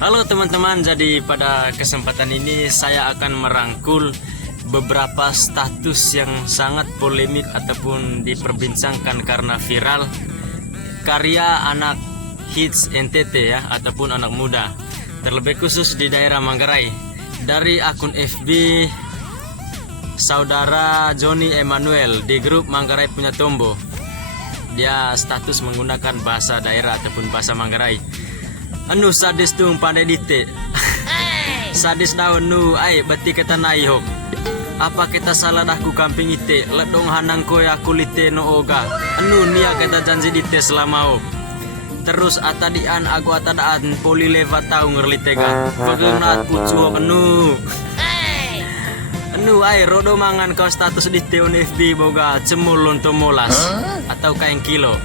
Halo teman-teman, jadi pada kesempatan ini saya akan merangkul beberapa status yang sangat polemik ataupun diperbincangkan karena viral karya anak hits NTT ya, ataupun anak muda, terlebih khusus di daerah Manggarai. Dari akun FB saudara Johnny Emmanuel di grup Manggarai Punya Tombo, dia status menggunakan bahasa daerah ataupun bahasa Manggarai. Anu sadis tung pandai dite. Sadis daun nu ai beti kata naihok. Apa kita salah dah ku kamping ite ledong hanang koy aku lite no oga. Anu nia kita janji dite selama op. Terus atadian aku atadaan poli leva tau ngerlitega. Pegenat pucu anu. Anu ai rodo mangan kau status dite on FB boga cemul untuk molas atau kain kilo.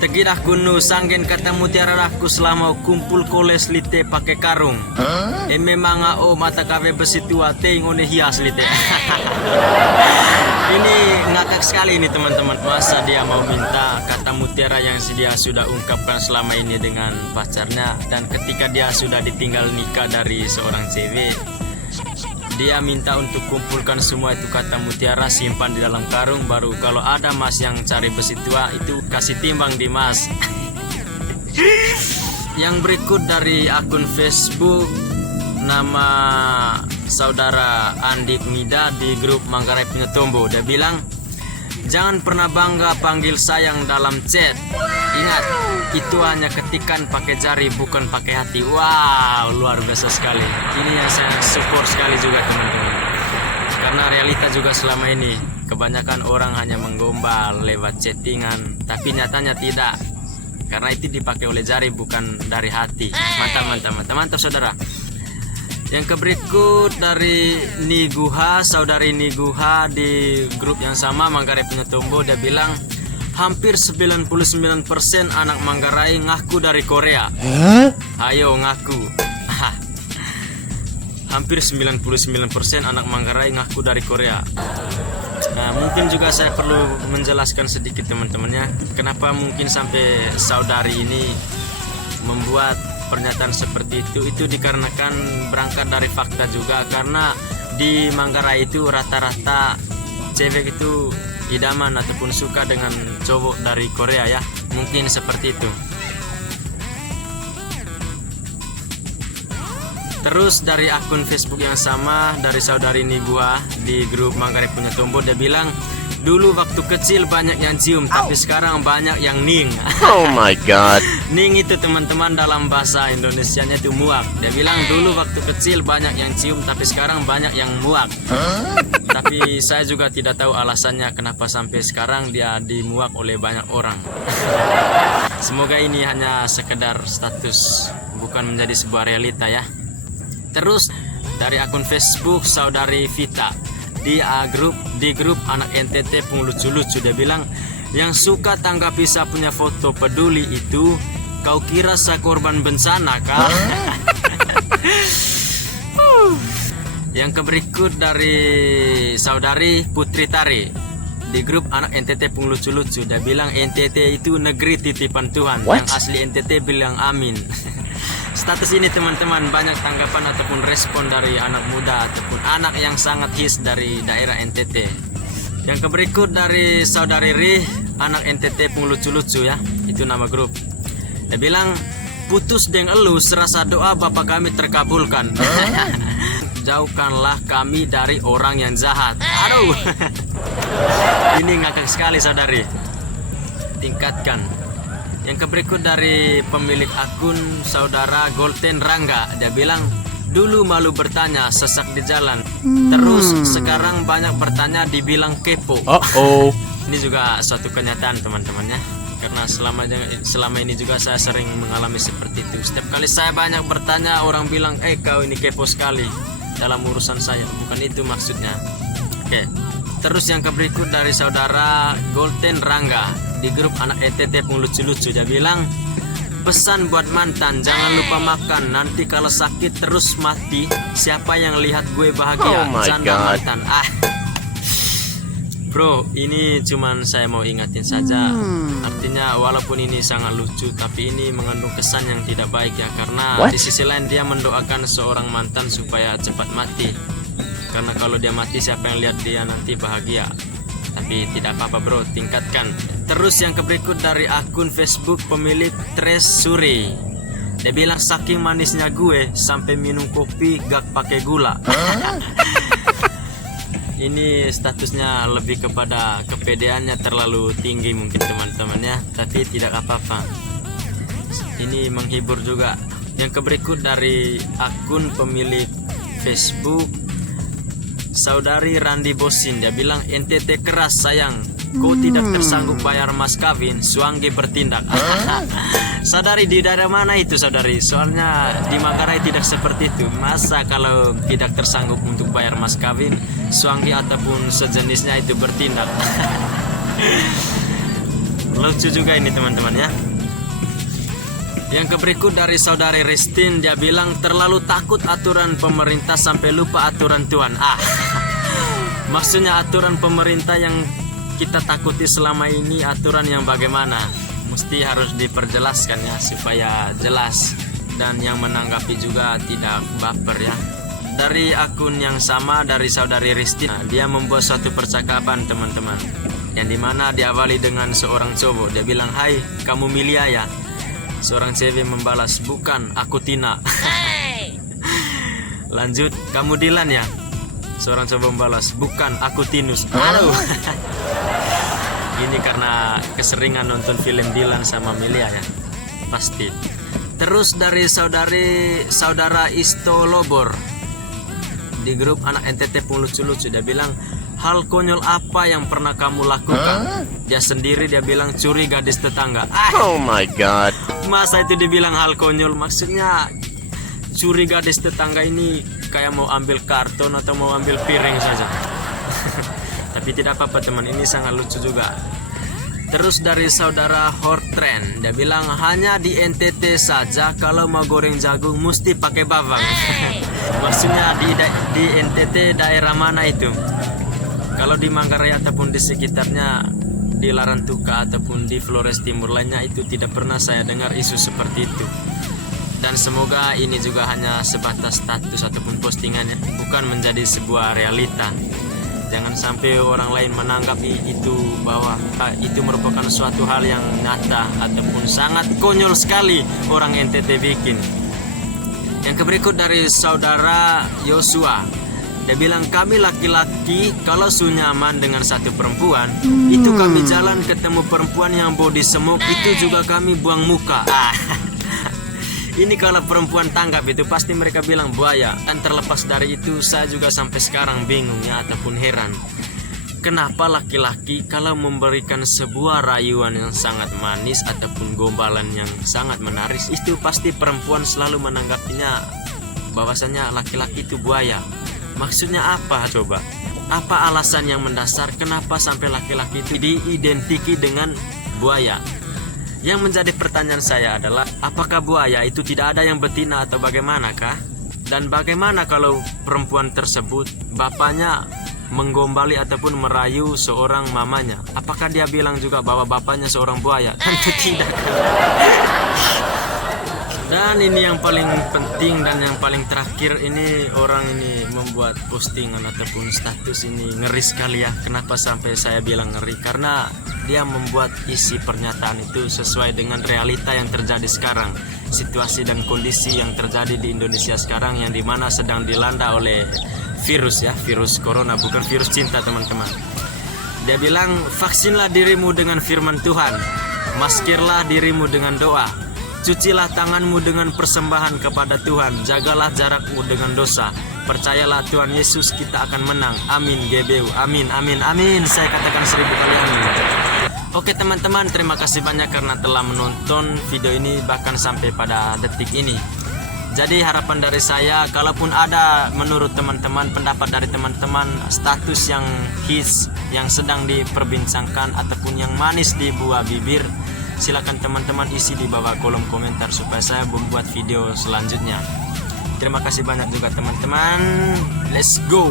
Tegidah kunu sanggen kata mutiara aku selama kumpul koles lite pakai karung. Memang o mata kafe besi tua ting one hias lite. Ini ngakak sekali ini teman-teman. Masa dia mau minta kata mutiara yang dia sudah ungkapkan selama ini dengan pacarnya, dan ketika dia sudah ditinggal nikah dari seorang cewek, dia minta untuk kumpulkan semua itu kata mutiara, simpan di dalam karung, baru kalau ada mas yang cari besi tua itu kasih timbang di mas. Yang berikut dari akun Facebook nama saudara Andi Mida di grup Manggarai Punya Tombo. Dia bilang, jangan pernah bangga panggil sayang dalam chat. Ingat, itu hanya ketikan pakai jari bukan pakai hati. Wow, luar biasa sekali. Ini yang saya support sekali juga teman-teman. Karena realita juga selama ini kebanyakan orang hanya menggombal lewat chattingan, tapi nyatanya tidak. Karena itu dipakai oleh jari bukan dari hati. Mantap saudara. Yang berikut dari Niguha, saudari Niguha di grup yang sama Manggarai Punya Tombo. Dia bilang, hampir 99% anak Manggarai ngaku dari Korea. Ayo ngaku. Hampir 99% anak Manggarai ngaku dari Korea. Nah, mungkin juga saya perlu menjelaskan sedikit teman-temannya, kenapa mungkin sampai saudari ini membuat pernyataan seperti itu. Itu dikarenakan berangkat dari fakta juga, karena di Manggarai itu rata-rata cewek itu idaman ataupun suka dengan cowok dari Korea ya, mungkin seperti itu. Terus dari akun Facebook yang sama dari saudari Nigua di grup Manggarai Punya Tombo, dia bilang, dulu waktu kecil banyak yang cium, tapi sekarang banyak yang ning. Oh my god. Ning itu teman-teman dalam bahasa Indonesianya itu muak. Dia bilang dulu waktu kecil banyak yang cium, tapi sekarang banyak yang muak. Tapi saya juga tidak tahu alasannya kenapa sampai sekarang dia dimuak oleh banyak orang. Semoga ini hanya sekedar status, bukan menjadi sebuah realita ya. Terus dari akun Facebook saudari Vita di grup anak NTT pun lucu-lucu, dia bilang, yang suka tanggapi saya punya foto peduli itu kau kira saya korban bencana kah? Yang berikut dari saudari Putri Tari di grup anak NTT pun lucu-lucu, dia bilang NTT itu negeri titipan Tuhan. Yang asli NTT bilang amin. Status ini teman-teman banyak tanggapan ataupun respon dari anak muda ataupun anak yang sangat hits dari daerah NTT. Yang berikut dari saudari Rih, anak NTT pun lucu-lucu ya, itu nama grup. Dia bilang, putus deng elu serasa doa bapak kami terkabulkan. Jauhkanlah kami dari orang yang jahat. Aduh. Ini ngakak sekali saudari. Tingkatkan. Yang berikut dari pemilik akun saudara Golden Rangga, dia bilang, dulu malu bertanya sesak di jalan, terus sekarang banyak bertanya dibilang kepo. Ini juga suatu kenyataan teman-temannya, karena selama ini juga saya sering mengalami seperti itu. Setiap kali saya banyak bertanya, orang bilang, kau ini kepo sekali dalam urusan saya. Bukan itu maksudnya. Oke. Terus yang berikut dari saudara Golden Rangga di grup anak NTT pun lucu-lucu, dia bilang, pesan buat mantan, jangan lupa makan, nanti kalau sakit terus mati siapa yang lihat gue bahagia. Oh my Janda god. mantan. Bro, ini cuman saya mau ingatin saja. Artinya walaupun ini sangat lucu, tapi ini mengandung kesan yang tidak baik ya. Karena di sisi lain dia mendoakan seorang mantan supaya cepat mati. Karena kalau dia mati, siapa yang lihat dia nanti bahagia. Tapi tidak apa-apa bro, tingkatkan. Terus yang berikut dari akun Facebook pemilik Tres Suri. Dia bilang saking manisnya gue sampai minum kopi gak pakai gula. Ini statusnya lebih kepada kepedeannya terlalu tinggi mungkin teman-temannya, tapi tidak apa-apa. Ini menghibur juga. Yang berikut dari akun pemilik Facebook Saudari Randi Bosin. Dia bilang NTT keras sayang, kau tidak tersanggup bayar mas kawin, Suanggi bertindak. Saudari di daerah mana itu saudari? Soalnya di Manggarai tidak seperti itu. Masa kalau tidak tersanggup untuk bayar mas kawin, Suanggi ataupun sejenisnya itu bertindak. Lucu juga ini teman-teman ya. Yang berikut dari saudari Ristin. Dia bilang terlalu takut aturan pemerintah sampai lupa aturan Tuhan. Maksudnya aturan pemerintah yang kita takuti selama ini aturan yang bagaimana? Mesti harus diperjelaskan ya supaya jelas dan yang menanggapi juga tidak baper ya. Dari akun yang sama dari saudari Ristin, dia membuat suatu percakapan teman-teman, yang dimana diawali dengan seorang cowok. Dia bilang, hai kamu Milia ya? Seorang cewek membalas, bukan, aku Tina. Lanjut, kamu Dilan ya? Seorang cowok membalas, bukan, aku Tinus. Aduh. Ini karena keseringan nonton film Dilan sama Milia ya, pasti. Terus dari saudara Isto Lobor di grup anak NTT pun lucu-lucu. Dia bilang, hal konyol apa yang pernah kamu lakukan? Dia sendiri dia bilang curi gadis tetangga. Oh my god. Masa itu dibilang hal konyol? Maksudnya curi gadis tetangga ini kayak mau ambil karton atau mau ambil piring saja. Tapi tidak apa-apa teman, ini sangat lucu juga. Terus dari saudara Hortren, dia bilang hanya di NTT saja kalau mau goreng jagung mesti pakai bawang. Maksudnya di NTT daerah mana itu? Kalau di Manggarai ataupun di sekitarnya, di Larantuka ataupun di Flores Timur lainnya, itu tidak pernah saya dengar isu seperti itu. Dan semoga ini juga hanya sebatas status ataupun postingannya, bukan menjadi sebuah realita. Jangan sampai orang lain menanggapi itu bahwa itu merupakan suatu hal yang nyata ataupun sangat konyol sekali orang NTT bikin. Yang berikut dari saudara Yosua. Dia bilang kami laki-laki kalau su nyaman dengan satu perempuan, itu kami jalan ketemu perempuan yang body semuk, itu juga kami buang muka. Ini kalau perempuan tanggap itu pasti mereka bilang buaya. Dan terlepas dari itu saya juga sampai sekarang bingung ya ataupun heran. Kenapa laki-laki kalau memberikan sebuah rayuan yang sangat manis ataupun gombalan yang sangat menarik, itu pasti perempuan selalu menanggapinya bahwasanya laki-laki itu buaya. Maksudnya apa coba? Apa alasan yang mendasar kenapa sampai laki-laki itu diidentiki dengan buaya? Yang menjadi pertanyaan saya adalah, apakah buaya itu tidak ada yang betina atau bagaimanakah? Dan bagaimana kalau perempuan tersebut bapaknya menggombali ataupun merayu seorang mamanya? Apakah dia bilang juga bahwa bapaknya seorang buaya? Tentu tidak. Dan ini yang paling penting dan yang paling terakhir, ini orang ini membuat postingan ataupun status ini ngeri sekali ya. Kenapa sampai saya bilang ngeri? Karena dia membuat isi pernyataan itu sesuai dengan realita yang terjadi sekarang, situasi dan kondisi yang terjadi di Indonesia sekarang, yang dimana sedang dilanda oleh virus ya, virus corona, bukan virus cinta teman-teman. Dia bilang vaksinlah dirimu dengan firman Tuhan, maskirlah dirimu dengan doa, cucilah tanganmu dengan persembahan kepada Tuhan, jagalah jarakmu dengan dosa, percayalah Tuhan Yesus kita akan menang. Amin GBU, amin amin amin. Saya katakan 1000 kali amin. Oke teman-teman, terima kasih banyak karena telah menonton video ini bahkan sampai pada detik ini. Jadi harapan dari saya, kalaupun ada menurut teman-teman, pendapat dari teman-teman, status yang hits yang sedang diperbincangkan ataupun yang manis di buah bibir, silakan teman-teman isi di bawah kolom komentar supaya saya membuat video selanjutnya. Terima kasih banyak juga teman-teman. Let's go.